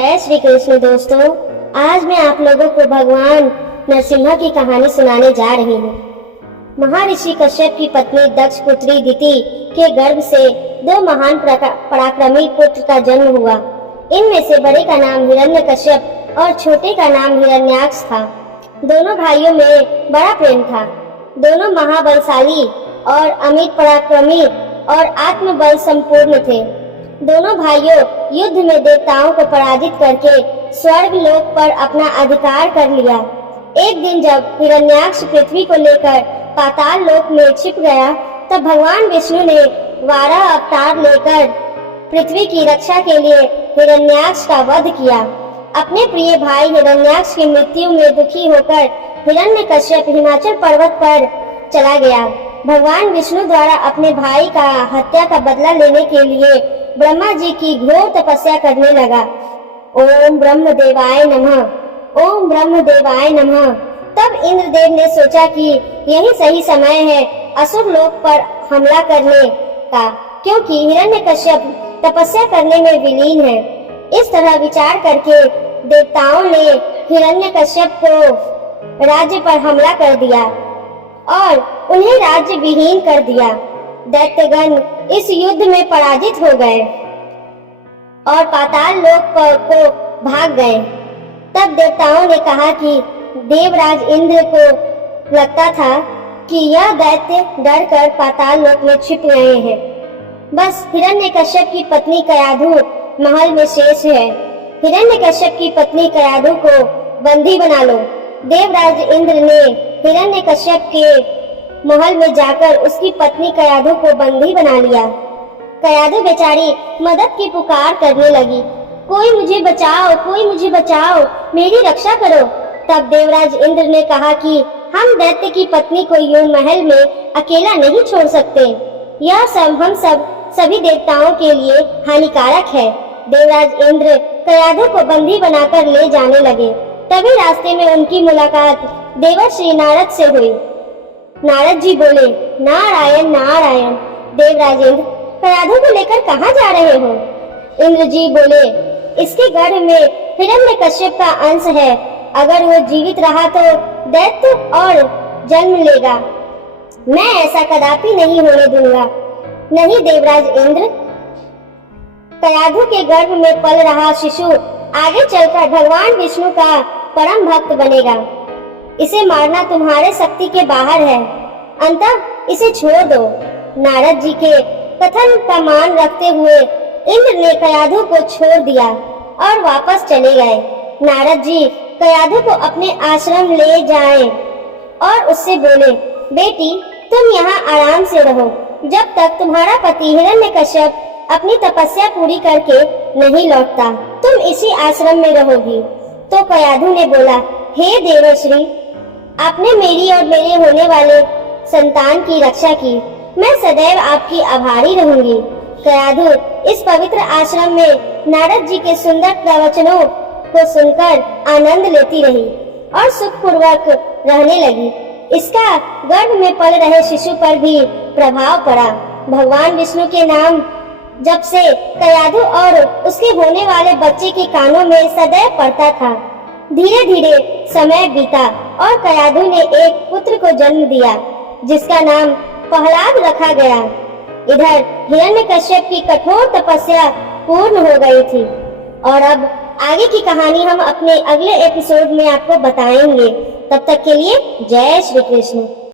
जय श्री कृष्ण दोस्तों, आज मैं आप लोगों को भगवान नरसिम्हा की कहानी सुनाने जा रही हूँ। महर्षि कश्यप की पत्नी दक्ष पुत्री दिति के गर्भ से दो महान पराक्रमी पुत्र का जन्म हुआ। इनमें से बड़े का नाम हिरण्यकश्यप और छोटे का नाम हिरण्याक्ष था। दोनों भाइयों में बड़ा प्रेम था। दोनों महाबलशाली और अमित पराक्रमी और आत्मबल संपूर्ण थे। दोनों भाइयों युद्ध में देवताओं को पराजित करके स्वर्ग लोक पर अपना अधिकार कर लिया। एक दिन जब हिरण्याक्ष पृथ्वी को लेकर पाताल लोक में छिप गया, तब भगवान विष्णु ने 12 अवतार लेकर पृथ्वी की रक्षा के लिए हिरण्याक्ष का वध किया। अपने प्रिय भाई हिरण्याक्ष की मृत्यु में दुखी होकर हिरण्यकश्यप हिमाचल पर्वत पर चला गया। भगवान विष्णु द्वारा अपने भाई का हत्या का बदला लेने के लिए ब्रह्मा जी की घोर तपस्या करने लगा। ओम ब्रह्मदेवाय नमः, ओम ब्रह्मदेवाय नमः। तब इंद्रदेव ने सोचा कि यही सही समय है असुर लोक पर हमला करने का, क्योंकि हिरण्यकश्यप तपस्या करने में विलीन है। इस तरह विचार करके देवताओं ने हिरण्यकश्यप को राज्य पर हमला कर दिया और उन्हें राज्य विहीन कर दिया। दैत्यगण इस युद्ध में पराजित हो गए और पाताल लोक को भाग गए। तब देवताओं ने कहा कि देवराज इंद्र को लगता था कि यह दैत्य डर कर पाताल लोक में छिप गए हैं। बस हिरण्यकश्यप की पत्नी कयाधु महल में शेष है। हिरण्यकश्यप की पत्नी कयाधु को बंदी बना लो। देवराज इंद्र ने हिरण्यकश्यप के महल में जाकर उसकी पत्नी कयाधु को बंदी बना लिया। कयाधु बेचारी मदद की पुकार करने लगी, कोई मुझे बचाओ, कोई मुझे बचाओ, मेरी रक्षा करो। तब देवराज इंद्र ने कहा कि हम दैत्य की पत्नी को यूं महल में अकेला नहीं छोड़ सकते। यह सब हम सभी देवताओं के लिए हानिकारक है। देवराज इंद्र कयाधु को बंदी बनाकर ले जाने लगे। तभी रास्ते में उनकी मुलाकात देवर्षि नारद से हुई। नारद जी बोले, नारायण नारायण। देवराज इंद्र, कयाधु को लेकर कहाँ जा रहे हो? इंद्र जी बोले, इसके गर्भ में हिरण्यकश्यप का अंश है। अगर वो जीवित रहा तो दैत्य और जन्म लेगा। मैं ऐसा कदापि नहीं होने दूंगा। नहीं देवराज इंद्र, कयाधु के गर्भ में पल रहा शिशु आगे चलकर भगवान विष्णु का परम भक्त बनेगा। इसे मारना तुम्हारे शक्ति के बाहर है। अंततः इसे छोड़ दो। नारद जी के कथन का मान रखते हुए इंद्र ने कयाधु को छोड़ दिया और वापस चले गए। नारद जी कयाधु को अपने आश्रम ले जाएं और उससे बोले, बेटी तुम यहाँ आराम से रहो जब तक तुम्हारा पति हिरण्यकश्यप अपनी तपस्या पूरी करके नहीं लौटता। तुम इसी आश्रम में रहोगी। तो कयाधु ने बोला, हे देवर्षि, आपने मेरी और मेरे होने वाले संतान की रक्षा की। मैं सदैव आपकी आभारी रहूंगी। कयाधु इस पवित्र आश्रम में नारद जी के सुंदर प्रवचनों को सुनकर आनंद लेती रही और सुखपूर्वक रहने लगी। इसका गर्भ में पल रहे शिशु पर भी प्रभाव पड़ा। भगवान विष्णु के नाम जब से कयाधु और उसके होने वाले बच्चे के कानों में सदैव पड़ता था। धीरे धीरे समय बीता और कयाधु ने एक पुत्र को जन्म दिया, जिसका नाम प्रहलाद रखा गया। इधर हिरण्यकश्यप की कठोर तपस्या पूर्ण हो गई थी और अब आगे की कहानी हम अपने अगले एपिसोड में आपको बताएंगे। तब तक के लिए जय श्री कृष्ण।